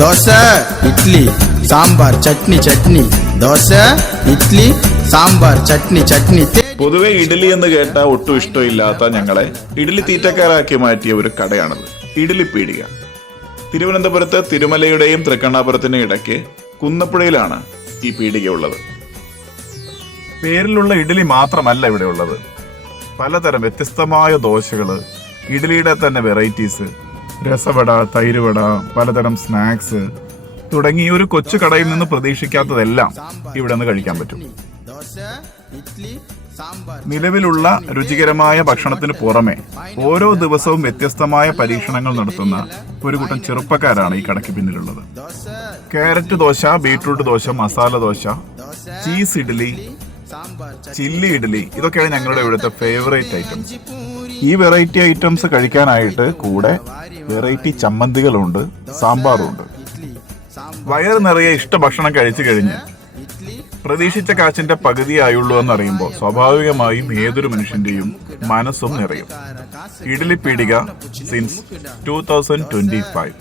ദോശ ഇഡ്ലി സാമ്പാർ ചട്നി ചട്നി. ദോശ ഇഡ്ലി സാമ്പാർ ചട്നി ചട്നി. പൊതുവെ ഇഡലി എന്ന് കേട്ട ഒട്ടും ഇഷ്ടമില്ലാത്ത ഞങ്ങളെ. ഇഡലി തീറ്റക്കാരാക്കി മാറ്റിയ ഒരു കടയാണത്. ഇഡലി പീടിക. തിരുവനന്തപുരത്ത് തിരുമലയുടെയും തൃക്കണ്ണാപുരത്തിനും ഇടയ്ക്ക് കുന്നപ്പുഴയിലാണ് ഈ പീടിക ഉള്ളത്. പേരിലുള്ള ഇഡലി മാത്രമല്ല ഇവിടെ ഉള്ളത്. പലതരം വ്യത്യസ്തമായ ദോശകൾ ഇഡലിയുടെ തന്നെ വെറൈറ്റീസ് രസവട തൈരുവട പലതരം സ്നാക്സ് തുടങ്ങി ഒരു കൊച്ചു കടയിൽ നിന്ന് പ്രതീക്ഷിക്കാത്തതെല്ലാം ഇവിടെ നിന്ന് കഴിക്കാൻ പറ്റും. നിലവിലുള്ള രുചികരമായ ഭക്ഷണത്തിന് പുറമെ ഓരോ ദിവസവും വ്യത്യസ്തമായ പരീക്ഷണങ്ങൾ നടത്തുന്ന ഒരു കൂട്ടം ചെറുപ്പക്കാരാണ് ഈ കടയ്ക്ക് പിന്നിലുള്ളത്. Carrot dosa beetroot dosa masala dosa dosa cheese idli chilli idli ഇതൊക്കെയാണ് ഞങ്ങളുടെ ഇവിടുത്തെ ഫേവറേറ്റ് ഐറ്റംസ് ഈ വെറൈറ്റി ഐറ്റംസ് കഴിക്കാനായിട്ട് കൂടെ വെറൈറ്റി ചമ്മന്തികളുണ്ട് സാമ്പാറുണ്ട്. വയറ് നിറയെ ഇഷ്ട ഭക്ഷണം കഴിച്ചു കഴിഞ്ഞ് പ്രതീക്ഷിച്ച കാച്ചിന്റെ പകുതിയായുള്ളൂ എന്നറിയുമ്പോൾ സ്വാഭാവികമായും ഏതൊരു മനുഷ്യന്റെയും മനസ്സും നിറയും. ഇഡ്ഡലി പീടിക since two thousand twenty five